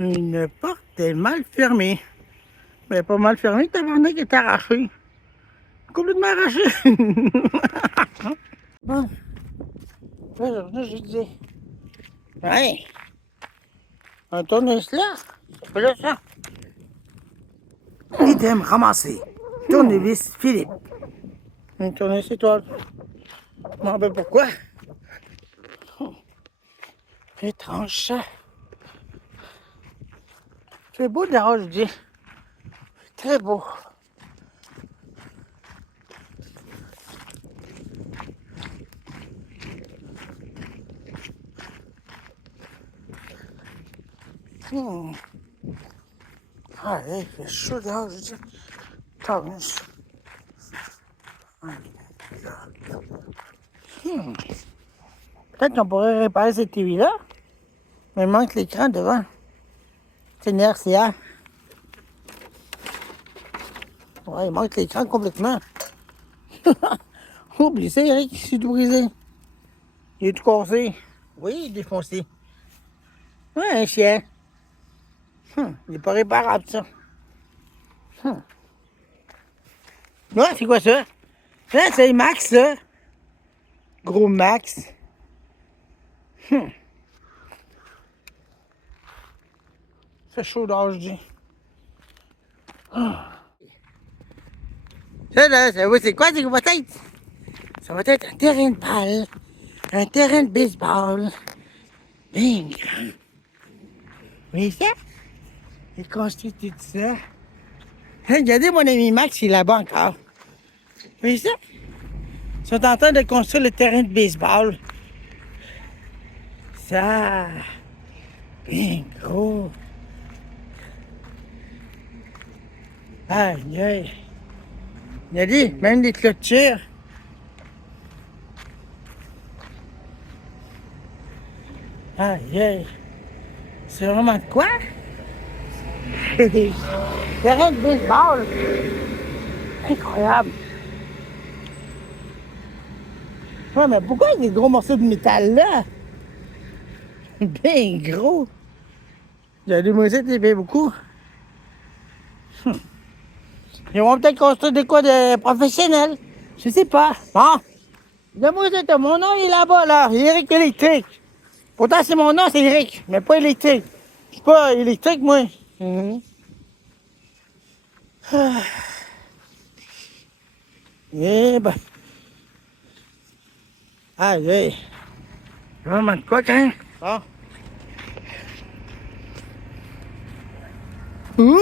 Une porte est mal fermée. Mais pas mal fermée, tabarnak est arraché. Complètement arraché. Bon, là, je disais. Ouais, un tournevis là. C'est pas là, ça. Idem ramassé. Tournevis Philippe. Un tournevis étoile. Je m'en rappelle pourquoi. Étrange ça. C'est beau dehors, je dis. Très beau. Ah, il fait chaud dehors, je dis. Tabarnak. Peut-être qu'on pourrait réparer cette TV-là, mais il manque l'écran devant. C'est une RCA. Ouais, il manque l'écran complètement. Oublie ça, Eric, c'est tout brisé. Il est tout cassé. Oui, il est défoncé. Ouais, un chien. Il est pas réparable, ça. Ouais, c'est quoi ça? Hein, c'est Max, ça. Gros Max. C'est chaud dehors, je dis. Ça, là, ça, oui, c'est quoi, c'est va être? Ça va être un terrain de balle, un terrain de baseball. Bien grand. Oui, ça? Il construit tout ça. Regardez mon ami Max, il est là-bas encore. Oui, ça? Ils sont en train de construire le terrain de baseball. Ça, bien gros. Aïe, aïe. Il y a dit, même des clôtures. Aïe, aïe. C'est vraiment de quoi? Terrain de baseball. Incroyable. Ouais, mais pourquoi il y a des gros morceaux de métal là? Bien gros. Il y a des moussettes, il y a beaucoup. Ils vont peut-être construire des quoi de professionnels. Je sais pas. Bon. Le mousette, mon nom il est là-bas, là. Eric électrique. Pourtant, c'est mon nom, c'est Eric, mais pas électrique. Je suis pas électrique, moi. Eh ben. Aïe, aïe. Vraiment de quoi, quand même? Bon. Ouh!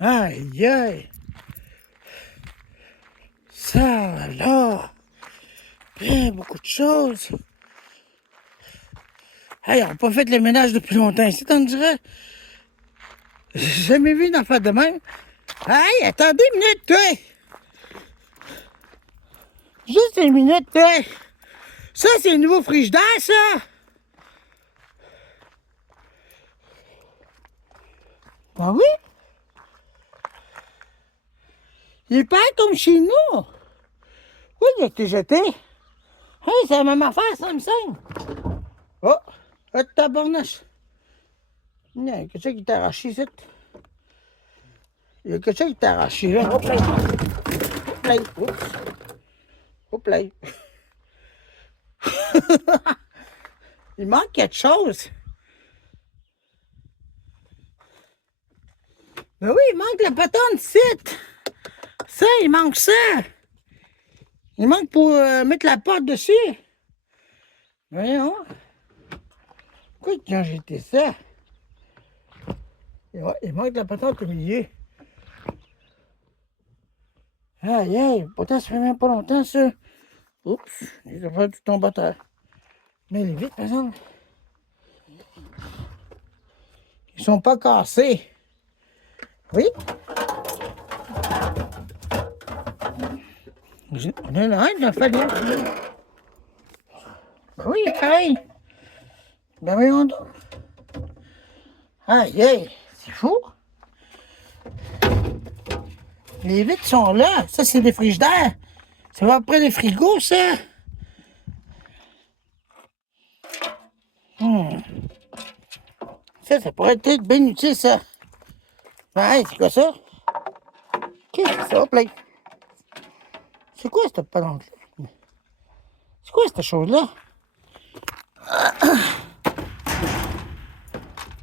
Aïe, aïe. Ça, là. Bien, beaucoup de choses. Hey, on n'a pas fait le ménage depuis longtemps ici, t'en dirais? J'ai jamais vu une affaire de même. Hey, attendez une minute, toi! Juste une minute, toi! Ça, c'est le nouveau frigidaire, ça! Ben oui! Il est pas comme chez nous! Oui, il a été jeté! Hey, c'est la même affaire, ça me semble! Oh! Oh, tabarnache! Il y a quelque chose qui t'a arraché, ici. Il y a quelque chose qui t'a arraché, là. Hop là! Hop là! Oups! Hop là! Il manque quelque chose! Ben oui, il manque la patente ici! Ça, il manque ça! Il manque pour mettre la porte dessus! Voyons! Pourquoi ils ont jeté ça? Ouais, il manque la patente au milieu. Aïe, aïe, pourtant ça fait même pas longtemps ça. Oups, il a pas tout tombé à terre. Mais il est vite, par exemple. Ils sont pas cassés. Oui? On a un de la famille. Ben oui, pareil. Ben voyons donc. Aïe, aïe, c'est fou. Les vitres sont là. Ça, c'est des frigidaires. Ça va après des frigos, ça. Ça pourrait être bien utile, ça. Ouais, c'est quoi ça? Qu'est-ce que c'est ça, Play? C'est quoi cette patente là? C'est quoi cette chose-là?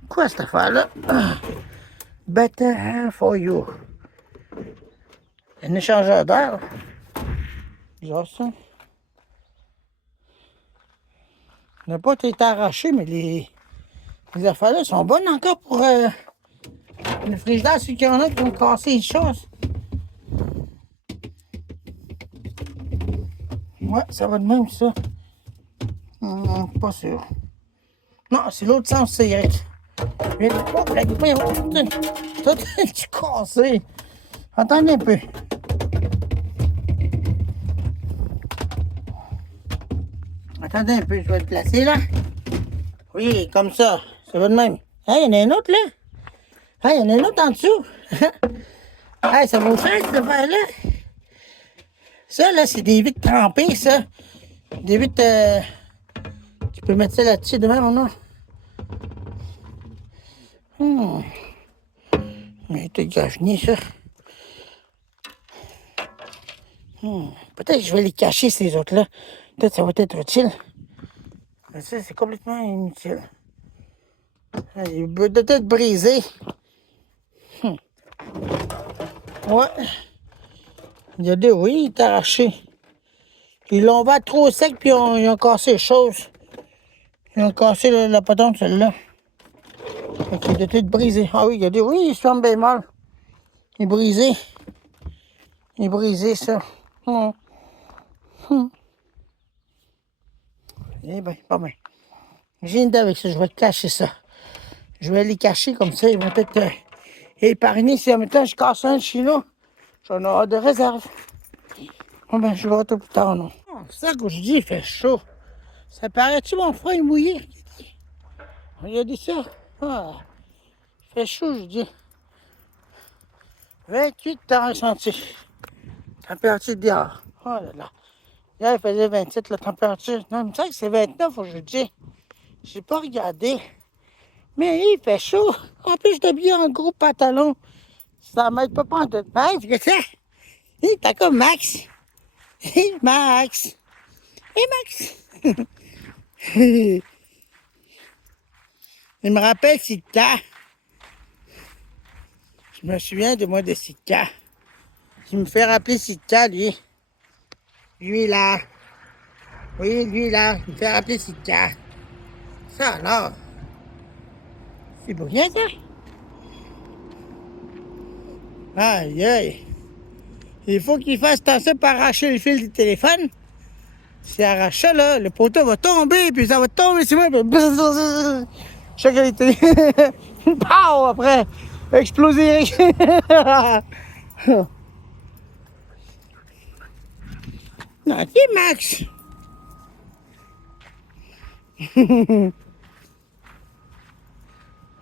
Quoi cette affaire-là? Better for you. Un échangeur d'air. Bizarre ça. Il n'a pas été arraché, mais les affaires-là sont bonnes encore pour le frigidaire. Ceux qui en a qui vont casser les choses. Ouais, ça va de même, ça. Pas sûr. Non, c'est l'autre sens, ça, Eric. Mais oh, la gueule, tout est cassé. Attendez un peu. Attendez un peu, je vais le placer là. Oui, comme ça. Ça va de même. Ah, il y en a un autre là. Ah, il y en a un autre en dessous. Ah, ça vaut cher cette affaire-là. Ça, là, c'est des vitres trempées, ça. Des vitres. Tu peux mettre ça là-dessus demain, mon nom. Mais t'es gaffiné, ça. Peut-être que je vais les cacher, ces autres-là. Peut-être que ça va être utile. Mais ça, c'est complètement inutile. Il peut être brisé. Ouais. Il y a des... Oui, il est arraché. Ils l'ont battu trop sec, puis ils ont cassé les choses. Ils ont cassé la patente, celle-là. Fait qu'il doit être brisé. Ah oui, il y a des... Oui, il se ferme bien mal. Il est brisé. Il est brisé, ça. Eh bien, pas bien. J'ai une idée avec ça, je vais cacher ça. Je vais les cacher comme ça, ils vont être épargnés. Si en même temps je casse un de chez nous, j'en aurai de réserve. Bon ben, je vais retourner plus tard, non. C'est ça que je dis, il fait chaud. Ça paraît-tu, mon frère est mouillé? Regardez ça. Ah, il fait chaud, je dis. 28 temps ressenti. Température dehors. Oh là là. Hier, il faisait 27 la température. Non, il me semble que c'est 29 aujourd'hui. J'ai pas regardé. Mais il fait chaud. En plus, je suis habillé en gros pantalon. Ça m'aide pas en tout. Hey, c'est que ça? Hey, t'as comme Max. Hey, Max. Hey, Max. Il me rappelle Sita. Je me souviens de moi de Sita. Il me fait rappeler Sita, lui. Lui, là. Oui, lui, là. Il me fait rappeler Sita. Ça, alors. C'est pour rien, ça? Aïe, aïe. Il faut qu'il fasse attention pour arracher le fil du téléphone. Si arrache ça, là, le poteau va tomber, puis ça va tomber sur moi, puis... Chaque qualité. Pow! Après, exploser. Non, c'est Max.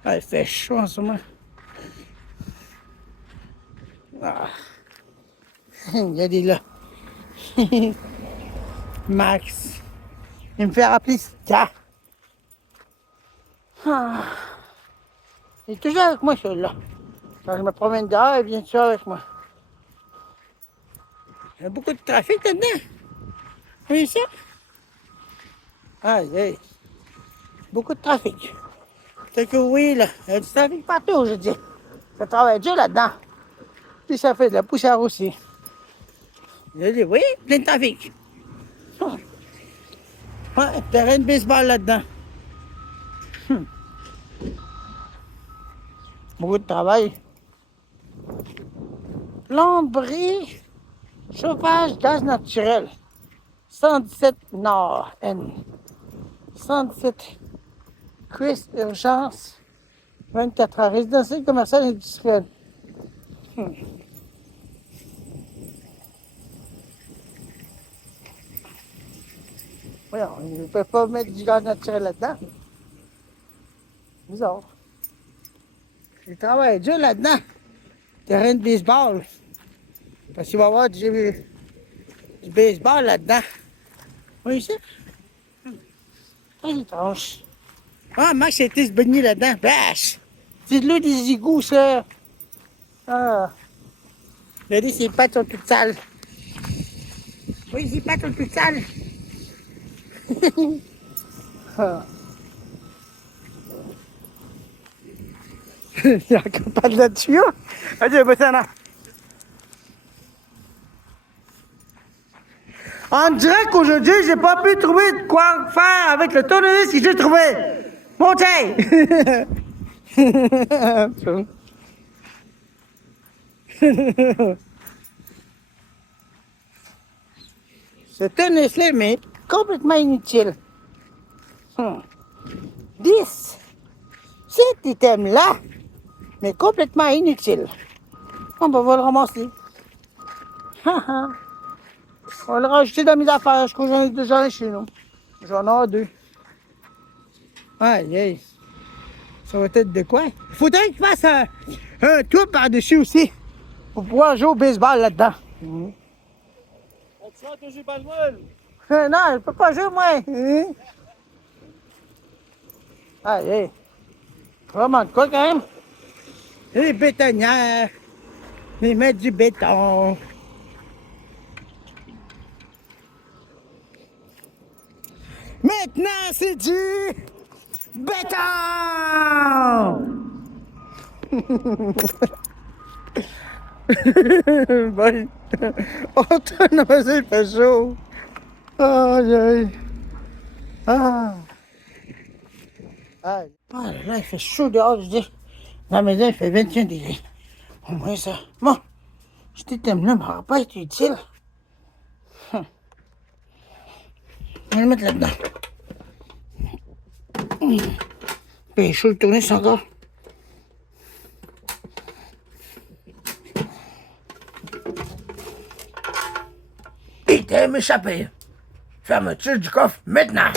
Ah, il fait chaud en ce moment. Ah. Regardez là. Max. Il me fait rappeler ça. Ah. Il est toujours avec moi, celui-là. Quand je me promène dehors, il vient toujours avec moi. Il y a beaucoup de trafic là-dedans. Vous voyez ça? Aïe, aïe. Beaucoup de trafic. C'est que oui, là, il y a du trafic partout, je dis. Ça travaille dur là-dedans. Puis ça fait de la poussière aussi. Je dis oui, plein de trafic. Ouais, terrain de baseball là-dedans. Beaucoup de travail. Plomberie, chauffage, gaz naturel. 117 Nord N. 117 Chris Urgence. 24 heures. Résidentiel, commercial, industriel. Voyons, ils ne peuvent pas mettre du gaz naturel là-dedans. Bizarre. Ils travaillent dur là-dedans. Terrain de baseball. Parce qu'il va y avoir du baseball là-dedans. Oui, ça? C'est étrange. Ah, Max a été se baigner là-dedans. Bâche! C'est de l'eau des égouts, ça. Ah. Regardez, ses pattes sont toutes sales. Oui, ses pattes sont toutes sales. Ah. Il n'y a encore pas de là-dessus. Hein? Allez, va là. On dirait qu'aujourd'hui, j'ai pas pu trouver de quoi faire avec le tournevis que j'ai trouvé. Montez! Ce tournevis-là, mais complètement inutile. 10. Cet item-là, mais complètement inutile. On va le ramasser. On va le rajouter dans mes affaires. Je crois que j'en ai déjà chez nous. J'en ai 2. Aïe, aïe. Ça va être de quoi? Il faudrait qu'il fasse un toit par-dessus aussi. Pour pouvoir jouer au baseball là-dedans. On te sent que j'ai pas le vol. Non, je peux pas jouer, moi. Aïe, aïe. Vraiment de quoi, quand même? Les bétonnières. Les mettre du béton. Maintenant, c'est du béton! Bon. On tourne, vas-y, il fait chaud. Aïe, aïe. Ah. Aïe. Ah là, il fait chaud dehors, je dis. Dans la maison, il fait 21 degrés. Au moins ça. Bon, cet item-là m'aura pas été utile. On va le mettre là-dedans. Puis chaud de tourner, c'est encore. Item échappé. Fermeture du coffre maintenant.